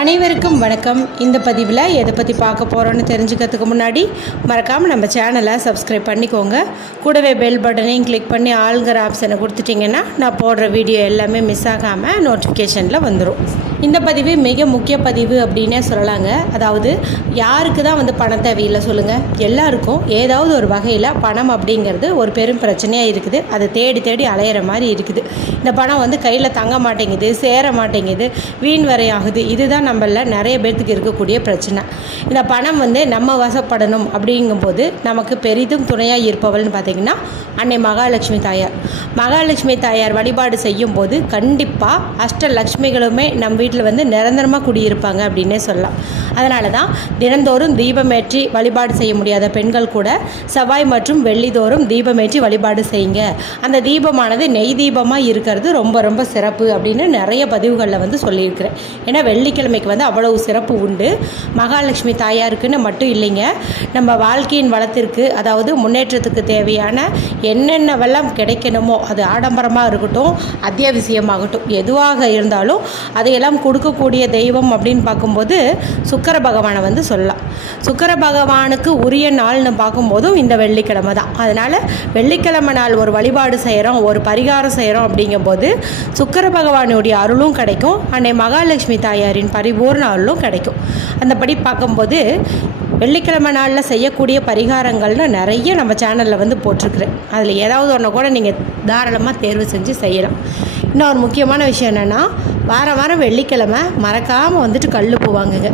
அனைவருக்கும் வணக்கம். இந்த பதிவில் எதை பற்றி பார்க்க போகிறோன்னு தெரிஞ்சுக்கிறதுக்கு முன்னாடி மறக்காமல் நம்ம சேனலை சப்ஸ்கிரைப் பண்ணிக்கோங்க. கூடவே பெல் பட்டனையும் கிளிக் பண்ணி ஆளுங்கிற ஆப்ஷனை கொடுத்துட்டிங்கன்னா நான் போடுற வீடியோ எல்லாமே மிஸ் ஆகாமல் நோட்டிஃபிகேஷனில் வந்துடும் இந்த பதிவு மிக முக்கிய பதிவு அப்படின்னே சொல்லலாங்க. அதாவது யாருக்கு தான் வந்து பணம் தேவையில்லை சொல்லுங்கள் எல்லாருக்கும் ஏதாவது ஒரு வகையில் பணம் அப்படிங்கிறது ஒரு பெரும் பிரச்சனையாக இருக்குது. அதை தேடி தேடி அலையிற மாதிரி இருக்குது. இந்த பணம் வந்து கையில் தங்க மாட்டேங்குது சேர மாட்டேங்குது வீண் வரையாகுது. இதுதான் நம்மள நிறைய பேர்த்துக்கு இருக்கக்கூடிய பிரச்சனை. இந்த பணம் வந்து நம்ம வசப்படணும் அப்படிங்கும்போது நமக்கு பெரிதும் துணையாக இருப்பவள்னு பார்த்தீங்கன்னா அன்னை மகாலட்சுமி தாயார். மகாலட்சுமி தாயார் வழிபாடு செய்யும் போது கண்டிப்பாக அஷ்டலக்ஷ்மிகளுமே நம் வீட்டில் வந்து நிரந்தரமாக குடியிருப்பாங்க அப்படின்னே சொல்லலாம். அதனால தான் தினந்தோறும் தீபமேற்றி வழிபாடு செய்ய முடியாத பெண்கள் கூட செவ்வாய் மற்றும் வெள்ளிதோறும் தீபமேற்றி வழிபாடு செய்யுங்க. அந்த தீபமானது நெய் தீபமாக இருக்கிறது ரொம்ப ரொம்ப சிறப்பு அப்படின்னு நிறைய பதிவுகளில் வந்து சொல்லியிருக்கிறேன். ஏன்னா வெள்ளிக்கிழமை மகாலட்சுமிக்கு வந்து அவ்வளவு சிறப்பு உண்டு. மகாலட்சுமி தாயாருக்குன்னு மட்டும் இல்லைங்க. நம்ம வாழ்க்கையின் வளத்திற்கு அதாவது முன்னேற்றத்துக்கு தேவையான என்னென்னவெல்லாம் கிடைக்கணுமோ அது ஆடம்பரமாக இருக்கட்டும் அத்தியாவசியமாகட்டும் எதுவாக இருந்தாலும் அதையெல்லாம் கொடுக்கக்கூடிய தெய்வம் அப்படின்னு பார்க்கும்போது சுக்கர பகவானை வந்து சொல்லலாம். சுக்கர பகவானுக்கு உரிய நாள்னு பார்க்கும்போதும் இந்த வெள்ளிக்கிழமை தான். அதனால் வெள்ளிக்கிழமை நாள் ஒரு வழிபாடு செய்கிறோம் ஒரு பரிகாரம் செய்கிறோம் அப்படிங்கும்போது சுக்கர பகவானுடைய அருளும் கிடைக்கும். அன்னை மகாலட்சுமி தாயாரின் பரிபூர்ண நாளும் கிடைக்கும். அந்தபடி பார்க்கும்போது வெள்ளிக்கிழமை நாளில் செய்யக்கூடிய பரிகாரங்கள்னு நிறைய நம்ம சேனலில் வந்து போட்டிருக்குறேன் அதில் ஏதாவது ஒன்று கூட நீங்கள் தாராளமாக தேர்வு செஞ்சு செய்யலாம். இன்னும் ஒரு முக்கியமான விஷயம் என்னென்னா வாரம் வாரம் வெள்ளிக்கிழமை மறக்காமல் வந்துட்டு கல் பூ வாங்குங்க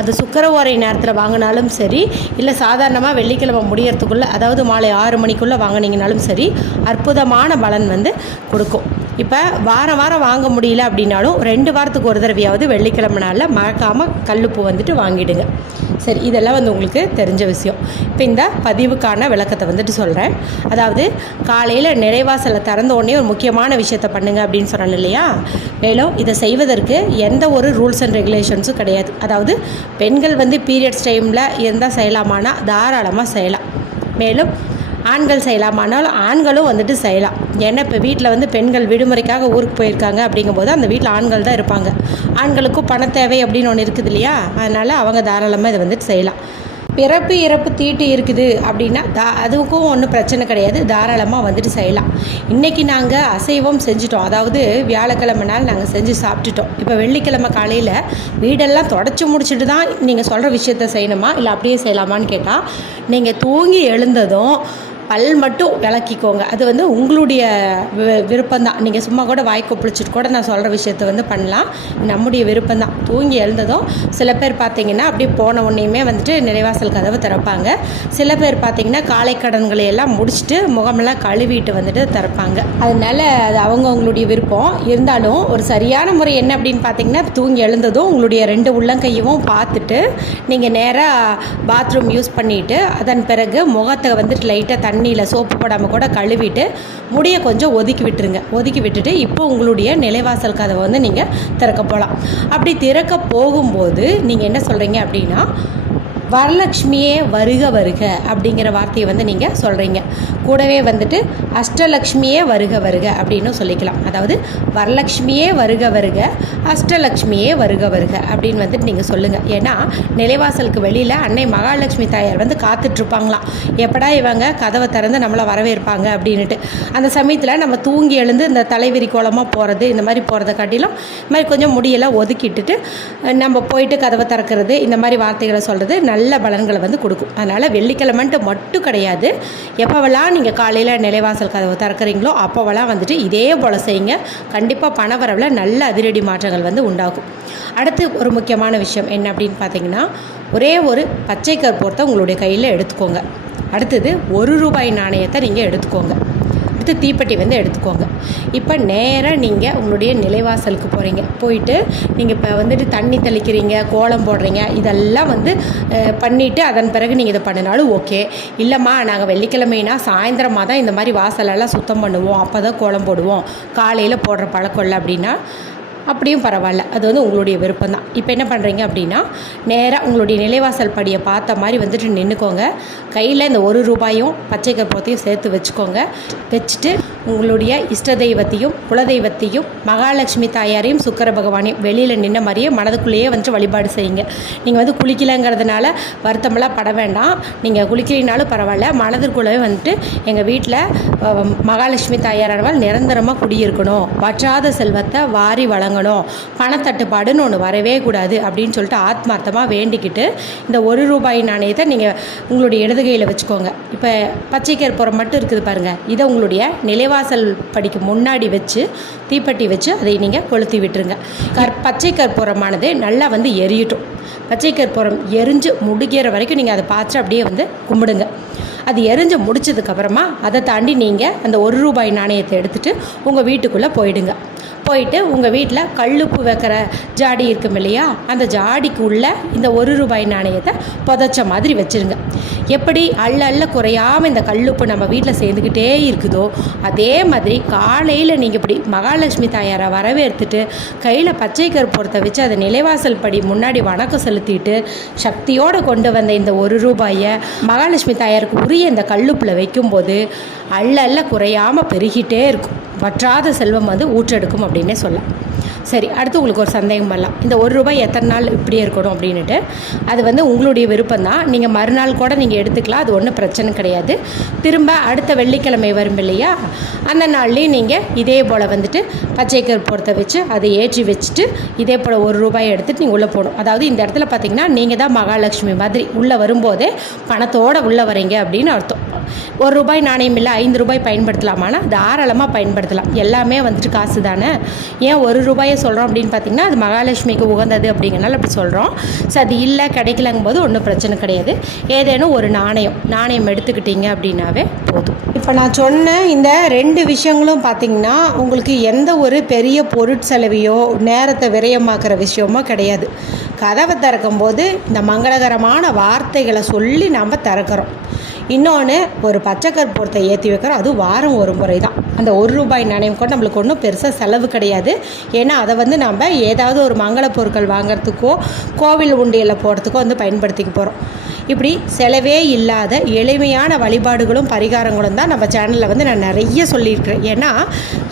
அது சுக்கர ஓரை நேரத்தில் வாங்கினாலும் சரி இல்லை சாதாரணமாக வெள்ளிக்கிழமை முடியறதுக்குள்ளே அதாவது மாலை ஆறு மணிக்குள்ளே வாங்கினீங்கனாலும் சரி அற்புதமான பலன் வந்து கொடுக்கும். இப்போ வாரம் வாரம் வாங்க முடியல அப்படின்னாலும் ரெண்டு வாரத்துக்கு ஒரு தடவையாவது வெள்ளிக்கிழமை நாளில் மறக்காமல் கல்லுப்பு வந்துட்டு வாங்கிடுங்க. சரி இதெல்லாம் வந்து உங்களுக்கு தெரிஞ்ச விஷயம். இப்போ இந்த பதிவுக்கான விளக்கத்தை வந்துட்டு சொல்கிறேன் அதாவது காலையில் நிறைவாசலை திறந்த உடனே ஒரு முக்கியமான விஷயத்தை பண்ணுங்கள் அப்படின்னு சொன்னேன் இல்லையா? மேலும் இதை செய்வதற்கு எந்த ஒரு ரூல்ஸ் அண்ட் ரெகுலேஷன்ஸும் கிடையாது. அதாவது பெண்கள் வந்து பீரியட்ஸ் டைமில் இருந்தால் செய்யலாமானா தாராளமாக செய்யலாம். மேலும் ஆண்கள் செய்யலாமானாலும் ஆண்களும் வந்துட்டு செய்யலாம். ஏன்னா இப்போ வீட்டில் வந்து பெண்கள் விடுமுறைக்காக ஊருக்கு போயிருக்காங்க அப்படிங்கும்போது அந்த வீட்டில் ஆண்கள் தான் இருப்பாங்க. ஆண்களுக்கும் பண தேவை அப்படின்னு ஒன்று இருக்குது இல்லையா? அதனால் அவங்க தாராளமாக இதை வந்துட்டு செய்யலாம். பிறப்பு இறப்பு தீட்டு இருக்குது அப்படின்னா தா அதுக்கும் ஒன்றும் பிரச்சனை கிடையாது. தாராளமாக வந்துட்டு செய்யலாம். இன்றைக்கி நாங்கள் அசைவம் செஞ்சுட்டோம். அதாவது வியாழக்கிழமை நாள் நாங்கள் செஞ்சு சாப்பிட்டுட்டோம். இப்போ வெள்ளிக்கிழமை காலையில் வீடெல்லாம் தொடச்சி முடிச்சுட்டு தான் நீங்கள் சொல்கிற விஷயத்த செய்யணுமா? இல்லை அப்படியே செய்யலாமான்னு கேட்டால் நீங்கள் தூங்கி எழுந்ததும் பல் மட்டும் விளக்கிக்கோங்க. அது வந்து உங்களுடைய விருப்பம் தான் நீங்கள் சும்மா கூட வாய்க்கு பிடிச்சிட்டு கூட நான் சொல்கிற விஷயத்த வந்து பண்ணலாம். நம்முடைய விருப்பம்தான். தூங்கி எழுந்ததும் சில பேர் பார்த்தீங்கன்னா அப்படியே போன உடனேயுமே வந்துட்டு நிலைவாசல் கதவை திறப்பாங்க. சில பேர் பார்த்தீங்கன்னா காலை கடன்களை எல்லாம் முடிச்சுட்டு முகமெல்லாம் கழுவிட்டு வந்துட்டு திறப்பாங்க. அதனால் அது அவங்கவுங்களுடைய விருப்பம். இருந்தாலும் ஒரு சரியான முறை என்ன அப்படின்னு பார்த்தீங்கன்னா தூங்கி எழுந்ததும் உங்களுடைய ரெண்டு உள்ளங்கையும் பார்த்துட்டு நீங்கள் நேராக பாத்ரூம் யூஸ் பண்ணிவிட்டு அதன் பிறகு முகத்தை வந்துட்டு லைட்டாக தண்ணி தண்ணியில் சோப்பு போடாமல் கூட கழுவிட்டு முடியை கொஞ்சம் ஒதுக்கி விட்டுருங்க. ஒதுக்கி விட்டுட்டு இப்போ உங்களுடைய நிலைவாசல் கதவை வந்து நீங்கள் திறக்க போகலாம் அப்படி திறக்க போகும்போது நீங்கள் என்ன சொல்கிறீங்க அப்படின்னா வரலக்ஷ்மியே வருக வருக அப்படிங்கிற வார்த்தையை வந்து நீங்கள் சொல்கிறீங்க கூடவே வந்துட்டு அஷ்டலக்ஷ்மியே வருக வருக அப்படின்னு சொல்லிக்கலாம். அதாவது வரலக்ஷ்மியே வருக வருக அஷ்டலக்ஷ்மியே வருக வருக அப்படின்னு வந்துட்டு நீங்கள் சொல்லுங்கள் ஏன்னா நிலைவாசலுக்கு வெளியில் அன்னை மகாலட்சுமி தாயார் வந்து காத்துட்ருப்பாங்களாம் எப்படா இவங்க கதவை திறந்து நம்மளை வரவேற்பாங்க அப்படின்ட்டு அந்த சமயத்தில் நம்ம தூங்கி எழுந்து இந்த தலைவிரி கோலமாக போகிறது இந்த மாதிரி போகிறத காட்டிலும் இந்த மாதிரி கொஞ்சம் முடியெல்லாம் ஒதுக்கிட்டுட்டு நம்ம போயிட்டு கதவை திறக்கிறது இந்த மாதிரி வார்த்தைகளை சொல்கிறது நல்ல பலன்களை வந்து கொடுக்கும். அதனால் வெள்ளிக்கிழமன்ட்டு மட்டும் கிடையாது. எப்போவெல்லாம் நீங்கள் காலையில் நிலைவாசல் கதவை திறக்கிறீங்களோ அப்போவெல்லாம் வந்துட்டு இதே போல் செய்யுங்க. கண்டிப்பாக பணவரவில் நல்ல அதிரடி மாற்றங்கள் வந்து உண்டாகும். அடுத்து ஒரு முக்கியமான விஷயம் என்ன அப்படின்னு பார்த்தீங்கன்னா ஒரே ஒரு பச்சை கற்பூரத்தை உங்களுடைய கையில் எடுத்துக்கோங்க. அடுத்தது ஒரு ரூபாய் நாணயத்தை நீங்கள் எடுத்துக்கோங்க. அடுத்து தீப்பெட்டி வந்து எடுத்துக்கோங்க. இப்போ நேராக நீங்கள் உங்களுடைய நிலைவாசலுக்கு போகிறீங்க போயிட்டு நீங்கள் இப்போ வந்துட்டு தண்ணி தெளிக்கிறீங்க கோலம் போடுறீங்க இதெல்லாம் வந்து பண்ணிவிட்டு அதன் பிறகு நீங்கள் இதை பண்ணினாலும் ஓகே. இல்லைம்மா நாங்கள் வெள்ளிக்கிழமைனா சாயந்தரமாக தான் இந்த மாதிரி வாசலெல்லாம் சுத்தம் பண்ணுவோம். அப்போ தான் கோலம் போடுவோம். காலையில் போடுற பழக்கம் இல்லை அப்படின்னா அப்படியும் பரவாயில்ல. அது வந்து உங்களுடைய விருப்பம் தான் இப்போ என்ன பண்ணுறீங்க அப்படின்னா நேராக உங்களுடைய நிலைவாசல் படியை பார்த்த மாதிரி வந்துட்டு நின்றுக்கோங்க கையில் இந்த ஒரு ரூபாயும் பச்சை கற்பூரத்தையும் சேர்த்து வச்சுக்கோங்க. வச்சுட்டு உங்களுடைய இஷ்ட தெய்வத்தையும் குலதெய்வத்தையும் மகாலட்சுமி தாயாரையும் சுக்கர பகவானையும் வெளியில் நின்ன மாதிரியே மனதுக்குள்ளேயே வந்துட்டு வழிபாடு செய்யுங்க. நீங்கள் வந்து குளிக்கலைங்கிறதுனால வருத்தமெல்லாம் பட வேண்டாம். நீங்கள் குளிக்கலினாலும் பரவாயில்ல. மனதிற்குள்ளே வந்துட்டு எங்கள் வீட்டில் மகாலட்சுமி தாயாரானவால் நிரந்தரமாக குடியிருக்கணும். வற்றாத செல்வத்தை வாரி வாங்கணும் பணத்தட்டுப்பாடுன்னு ஒன்று வரவே கூடாது அப்படின்னு சொல்லிட்டு ஆத்மார்த்தமாக வேண்டிக்கிட்டு இந்த ஒரு ரூபாய் நாணயத்தை நீங்கள் உங்களுடைய இடதுகையில் வச்சுக்கோங்க. இப்போ பச்சை கற்பூரம் மட்டும் இருக்குது பாருங்கள் இதை உங்களுடைய நிலைவாசல் படிக்கு முன்னாடி வச்சு தீப்பெட்டி வச்சு அதை நீங்கள் கொளுத்தி விட்டுருங்க. கற் பச்சை கற்பூரமானது நல்லா வந்து எரியட்டும். பச்சை கற்பூரம் எரிஞ்சு முடிக்கிற வரைக்கும் நீங்கள் அதை பார்த்து அப்படியே வந்து கும்பிடுங்க. அது எரிஞ்சு முடிச்சதுக்கப்புறமா அதை தாண்டி நீங்கள் அந்த ஒரு ரூபாய் நாணயத்தை எடுத்துகிட்டு உங்கள் வீட்டுக்குள்ளே போயிடுங்க. போயிட்டு உங்கள் வீட்டில் கல்லுப்பு வைக்கிற ஜாடி இருக்கும் இல்லையா? அந்த ஜாடிக்கு உள்ள இந்த ஒரு ரூபாய் நாணயத்தை புதைச்ச மாதிரி வச்சுருங்க. எப்படி அள்ள அள்ள குறையாமல் இந்த கல்லுப்பு நம்ம வீட்டில் சேர்ந்துக்கிட்டே இருக்குதோ அதே மாதிரி காலையில் நீங்கள் இப்படி மகாலட்சுமி தாயாரை வரவேற்றுட்டு கையில் பச்சை கருப்பூரத்தை வச்சு அதை நிலைவாசல் படி முன்னாடி வணக்கம் செலுத்திட்டு சக்தியோடு கொண்டு வந்த இந்த ஒரு ரூபாயை மகாலட்சுமி தாயாருக்கு உரிய இந்த கல்லுப்பில் வைக்கும்போது அள்ள அள்ள குறையாமல் பெருகிட்டே இருக்கும். வற்றாத செல்வம் வந்து ஊற்றெடுக்கும் அப்படின்னே சொல்லலாம். சரி அடுத்து உங்களுக்கு ஒரு சந்தேகம் பண்ணலாம் இந்த ஒரு ரூபாய் எத்தனை நாள் இப்படியே இருக்கணும் அப்படின்ட்டு அது வந்து உங்களுடைய விருப்பம் தான் நீங்கள் மறுநாள் கூட நீங்கள் எடுத்துக்கலாம். அது ஒன்றும் பிரச்சனை கிடையாது. திரும்ப அடுத்த வெள்ளிக்கிழமை வரும் இல்லையா? அந்த நாள்லேயும் நீங்கள் இதே போல் வந்துட்டு பச்சை கற்பூரத்தை வச்சு அதை ஏற்றி வச்சுட்டு இதே போல் ஒரு ரூபாய் எடுத்துகிட்டு நீங்கள் உள்ளே போகணும். அதாவது இந்த இடத்துல பார்த்தீங்கன்னா நீங்கள் தான் மகாலட்சுமி மாதிரி உள்ளே வரும்போதே பணத்தோடு உள்ளே வரீங்க அப்படின்னு அர்த்தம். ஒரு ரூபாய் நாணயம் இல்லை ஐந்து ரூபாய் பயன்படுத்தலாமானா தாராளமாக பயன்படுத்தலாம். எல்லாமே வந்துட்டு காசு தானே. ஏன் ஒரு ரூபாயை சொல்கிறோம் அப்படின்னு பார்த்தீங்கன்னா அது மகாலட்சுமிக்கு உகந்தது அப்படிங்கிறனால அப்படி சொல்கிறோம் ஸோ அது இல்லை கிடைக்கலங்கும் போது ஒன்றும் பிரச்சனை கிடையாது. ஏதேனும் ஒரு நாணயம் நாணயம் எடுத்துக்கிட்டீங்க அப்படின்னாவே போதும். இப்போ நான் சொன்ன இந்த ரெண்டு விஷயங்களும் பார்த்தீங்கன்னா உங்களுக்கு எந்த ஒரு பெரிய பொருட்செலவையோ நேரத்தை விரயமாக்குற விஷயமோ கிடையாது. கதவை திறக்கும்போது இந்த மங்களகரமான வார்த்தைகளை சொல்லி நம்ம திறக்கிறோம். இன்னொன்று ஒரு பச்சை கற்பூரத்தை ஏற்றி வைக்கிறோம் அது வாரம் ஒரு முறை தான் அந்த ஒரு ரூபாய் நாணயம் கூட நம்மளுக்கு ஒன்றும் பெருசாக செலவு கிடையாது. ஏன்னா அதை வந்து நம்ம ஏதாவது ஒரு மங்கள பொருட்கள் வாங்குறதுக்கோ கோவில் உண்டியில் போகிறதுக்கோ வந்து பயன்படுத்திக்க போகிறோம் இப்படி செலவே இல்லாத எளிமையான வழிபாடுகளும் பரிகாரங்களும் தான் நம்ம சேனலில் வந்து நான் நிறைய சொல்லியிருக்கிறேன். ஏன்னா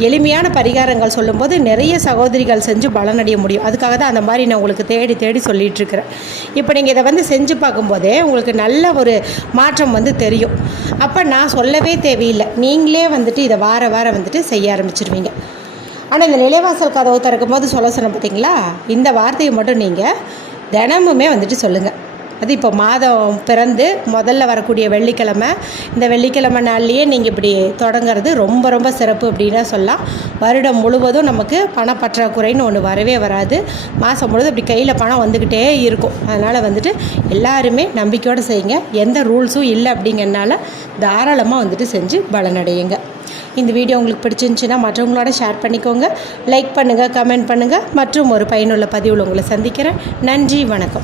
எளிமையான பரிகாரங்கள் சொல்லும்போது நிறைய சகோதரிகள் செஞ்சு பலனடைய முடியும். அதுக்காக தான் அந்த மாதிரி நான் உங்களுக்கு தேடி தேடி சொல்லிகிட்ருக்கிறேன் இப்போ நீங்கள் இதை வந்து செஞ்சு பார்க்கும்போதே உங்களுக்கு நல்ல ஒரு மாற்றம் வந்து தெரியும். அப்போ நான் சொல்லவே தேவையில்லை. நீங்களே வந்துட்டு இதை வார வாரம் வந்துட்டு செய்ய ஆரம்பிச்சிருவீங்க. ஆனால் இந்த நிலைவாசல் கதவு திறக்கும் போது சொல்ல சொன்ன பார்த்தீங்களா இந்த வார்த்தையை மட்டும் நீங்கள் தினமுமே வந்துட்டு சொல்லுங்கள் அது இப்போ மாதம் பிறந்து முதல்ல வரக்கூடிய வெள்ளிக்கிழமை. இந்த வெள்ளிக்கிழமை நாள்லேயே நீங்கள் இப்படி தொடங்கிறது ரொம்ப ரொம்ப சிறப்பு அப்படின்னா சொல்லலாம். வருடம் முழுவதும் நமக்கு பணப்பற்றாக்குறைன்னு ஒன்று வரவே வராது. மாதம் முழுவதும் இப்படி கையில் பணம் வந்துக்கிட்டே இருக்கும். அதனால் வந்துட்டு எல்லாருமே நம்பிக்கையோடு செய்யுங்க. எந்த ரூல்ஸும் இல்லை அப்படிங்கிறனால தாராளமாக வந்துட்டு செஞ்சு பலனடையுங்க. இந்த வீடியோ உங்களுக்கு பிடிச்சிருந்துச்சின்னா மற்றவங்களோட ஷேர் பண்ணிக்கோங்க. லைக் பண்ணுங்கள் கமெண்ட் பண்ணுங்கள் மற்றும் ஒரு பயனுள்ள பதிவில் உங்களை சந்திக்கிறேன். நன்றி வணக்கம்.